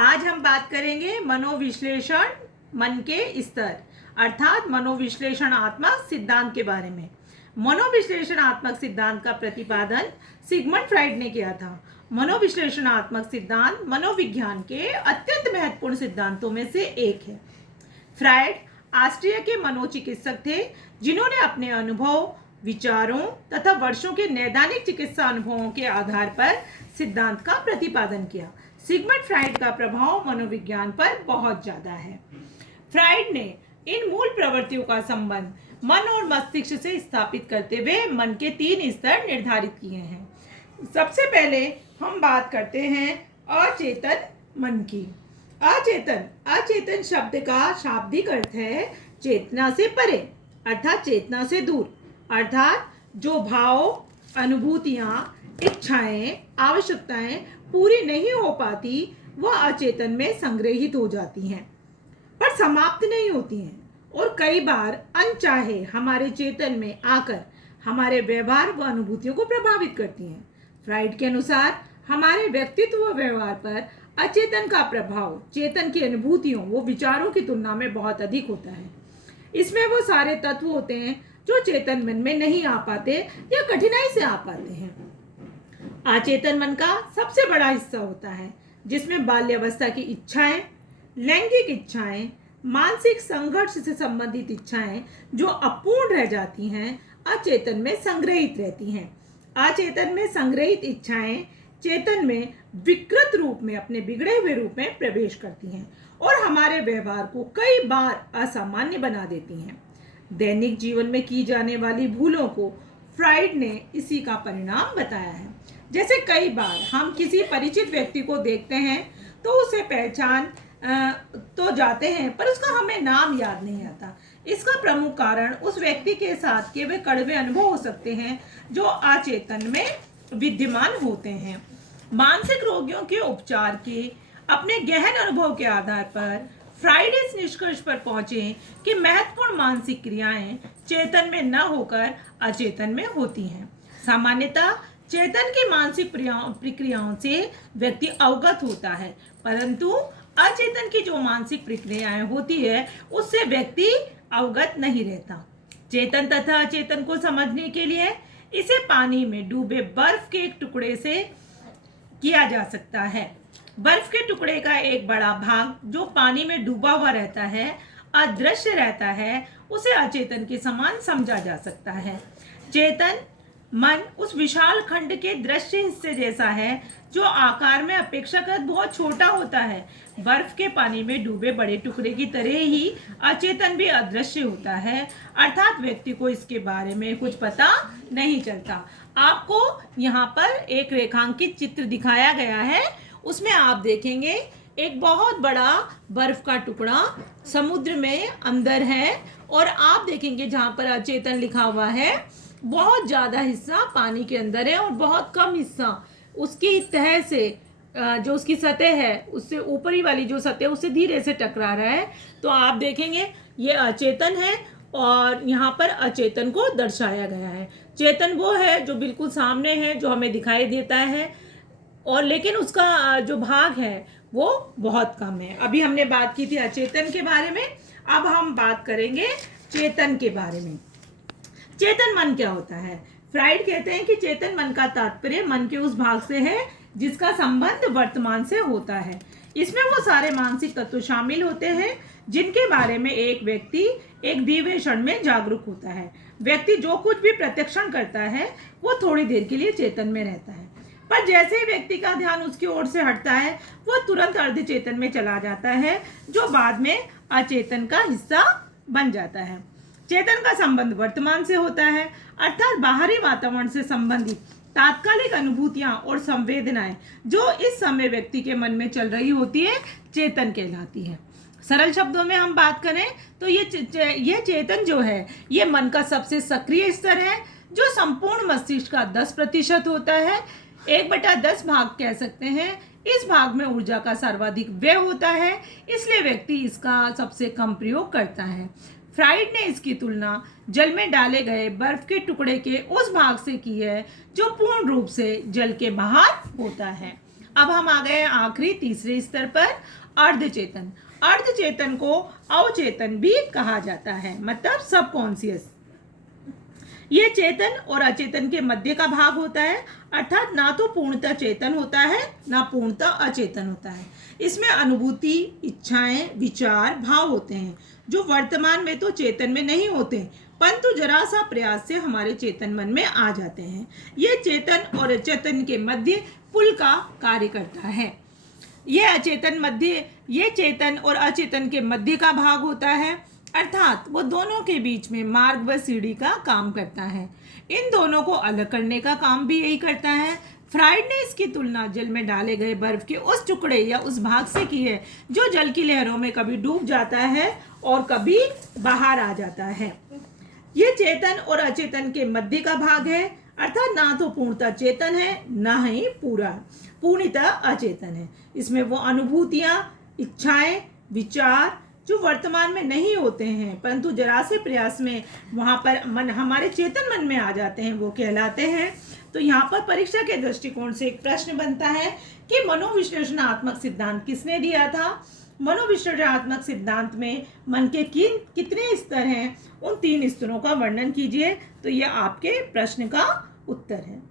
आज हम बात करेंगे मनोविश्लेषण मन के स्तर अर्थात मनोविश्लेषणात्मक सिद्धांत के बारे में। मनोविश्लेषणात्मक सिद्धांत का प्रतिपादन सिगमंड फ्राइड ने किया था। मनोविश्लेषणात्मक सिद्धांत मनोविज्ञान के अत्यंत महत्वपूर्ण सिद्धांतों में से एक है। फ्राइड ऑस्ट्रिया के मनोचिकित्सक थे जिन्होंने अपने अनुभव, विचारों तथा वर्षों के नैदानिक चिकित्सा अनुभवों के आधार पर सिद्धांत का प्रतिपादन किया। सिगमंड फ्राइड का प्रभाव मनोविज्ञान पर बहुत ज्यादा है। फ्राइड ने इन मूल प्रवृत्तियों का संबंध मन और मस्तिष्क से स्थापित करते हुए मन के 3 स्तर निर्धारित किए हैं। सबसे पहले हम बात करते हैं अचेतन मन की। अचेतन शब्द का शाब्दिक अर्थ है चेतना से परे अर्थात चेतना से दूर, अर्थात जो भाव, अनुभूतियां, इच्छाएं, आवश्यकताएं पूरी नहीं हो पाती वह अचेतन में संग्रहित हो जाती हैं पर समाप्त नहीं होती हैं और कई बार अनचाहे हमारे चेतन में आकर हमारे व्यवहार व अनुभूतियों को प्रभावित करती हैं। फ्राइड के अनुसार हमारे व्यक्तित्व व व्यवहार पर अचेतन का प्रभाव चेतन की अनुभूतियों व विचारों की तुलना में बहुत अधिक होता है। इसमें वो सारे तत्व होते हैं जो चेतन मन में नहीं आ पाते या कठिनाई से आ पाते हैं। अचेतन मन का सबसे बड़ा हिस्सा होता है जिसमें बाल्यावस्था की इच्छाएं, लैंगिक इच्छाएं, मानसिक संघर्ष से संबंधित इच्छाएं जो अपूर्ण रह जाती हैं अचेतन में संग्रहित रहती हैं। अचेतन में संग्रहित इच्छाएं चेतन में विकृत रूप में अपने बिगड़े हुए रूप में प्रवेश करती हैं और हमारे व्यवहार को कई बार असामान्य बना देती हैं। दैनिक जीवन में की जाने वाली भूलों को फ्राइड ने इसी का परिणाम बताया है। जैसे कई बार हम किसी परिचित व्यक्ति को देखते हैं तो उसे पहचान तो जाते हैं पर उसका हमें नाम याद नहीं आता। इसका प्रमुख कारण उस व्यक्ति के साथ के वे कड़वे अनुभव हो सकते हैं जो अचेतन में विद्यमान होते हैं। मानसिक रोगियों के उपचार के अपने गहन अनुभव के आधार पर फ्राइड इस निष्कर्ष पर पहुंचे कि महत्वपूर्ण मानसिक क्रियाएं चेतन में न होकर अचेतन में होती हैं। सामान्यतः चेतन की मानसिक प्रक्रियाओं से व्यक्ति अवगत होता है परंतु अचेतन की जो मानसिक प्रक्रियाएं होती है उससे व्यक्ति अवगत नहीं रहता। चेतन तथा अचेतन को समझने के लिए इसे पानी में डूबे बर्फ के एक टुकड़े से किया जा सकता है। बर्फ के टुकड़े का एक बड़ा भाग जो पानी में डूबा हुआ रहता है, अदृश्य रहता है, उसे अचेतन के समान समझा जा सकता है। चेतन मन उस विशाल खंड के दृश्य हिस्से जैसा है जो आकार में अपेक्षाकृत बहुत छोटा होता है। बर्फ के पानी में डूबे बड़े टुकड़े की तरह ही अचेतन भी अदृश्य होता है अर्थात व्यक्ति को इसके बारे में कुछ पता नहीं चलता। आपको यहाँ पर एक रेखांकित चित्र दिखाया गया है, उसमें आप देखेंगे एक बहुत बड़ा बर्फ का टुकड़ा समुद्र में अंदर है और आप देखेंगे जहाँ पर अचेतन लिखा हुआ है बहुत ज़्यादा हिस्सा पानी के अंदर है और बहुत कम हिस्सा उसकी तह से जो उसकी सतह है उससे ऊपरी वाली जो सतह उससे धीरे से टकरा रहा है। तो आप देखेंगे ये अचेतन है और यहाँ पर अचेतन को दर्शाया गया है। चेतन वो है जो बिल्कुल सामने है जो हमें दिखाई देता है और लेकिन उसका जो भाग है वो बहुत कम है। अभी हमने बात की थी अचेतन के बारे में, अब हम बात करेंगे चेतन के बारे में। चेतन मन क्या होता है? फ्राइड कहते हैं कि चेतन मन का तात्पर्य मन के उस भाग से है जिसका संबंध वर्तमान से होता है। इसमें वो सारे मानसिक तत्व शामिल होते हैं जिनके बारे में एक व्यक्ति एक दिव्य क्षण में जागरूक होता है। व्यक्ति जो कुछ भी प्रत्यक्षण करता है वो थोड़ी देर के लिए चेतन में रहता है पर जैसे ही व्यक्ति का ध्यान उसकी ओर से हटता है वो तुरंत अर्ध चेतन में चला जाता है जो बाद में अचेतन का हिस्सा बन जाता है। चेतन का संबंध वर्तमान से होता है अर्थात बाहरी वातावरण से संबंधित तात्कालिक अनुभूतियां और संवेदनाएं जो इस समय व्यक्ति के मन में चल रही होती है चेतन कहलाती है। सरल शब्दों में हम बात करें तो ये चेतन जो है ये मन का सबसे सक्रिय स्तर है जो संपूर्ण मस्तिष्क का 10% होता है। 1/10 भाग कह सकते हैं। इस भाग में ऊर्जा का सर्वाधिक व्यय होता है इसलिए व्यक्ति इसका सबसे कम प्रयोग करता है। फ्राइड ने इसकी तुलना जल में डाले गए बर्फ के टुकड़े के उस भाग से की है जो पूर्ण रूप से जल के बाहर होता है। अब हम आ गए आखिरी तीसरे स्तर पर, अर्धचेतन। अर्धचेतन को अवचेतन भी कहा जाता है, मतलब सबकॉन्शियस। ये चेतन और अचेतन के मध्य का भाग होता है, अर्थात ना तो पूर्णतः चेतन होता है ना पूर्णतः अचेतन होता है। इसमें अनुभूति, इच्छाएं, विचार, भाव होते हैं जो वर्तमान में तो चेतन में नहीं होते, परंतु जरा सा प्रयास से हमारे चेतन मन में आ जाते हैं। ये चेतन और अचेतन के मध्य पुल का कार्य करता है। ये चेतन और अचेतन के मध्य का भाग होता है, अर्थात वो दोनों के बीच में मार्ग व सीढ़ी का काम करता है। इन दोनों को अलग करने का काम भी यही करता है। फ्राइड ने इसकी तुलना जल में डाले गए बर्फ के उस टुकड़े या उस भाग से की है जो जल की लहरों में कभी डूब जाता है और कभी बाहर आ जाता है। ये चेतन और अचेतन के मध्य का भाग है, अर्थात ना तो पूर्णतः चेतन है ना ही पूर्णतः अचेतन है। इसमें वो अनुभूतियां, इच्छाएं, विचार जो वर्तमान में नहीं होते हैं परंतु जरा से प्रयास में वहां पर हमारे चेतन मन में आ जाते हैं, वो कहलाते हैं। तो यहाँ पर परीक्षा के दृष्टिकोण से एक प्रश्न बनता है कि मनोविश्लेषणात्मक सिद्धांत किसने दिया था। मनोविश्लेषणात्मक सिद्धांत में मन के कितने स्तर हैं, उन 3 स्तरों का वर्णन कीजिए। तो यह आपके प्रश्न का उत्तर है।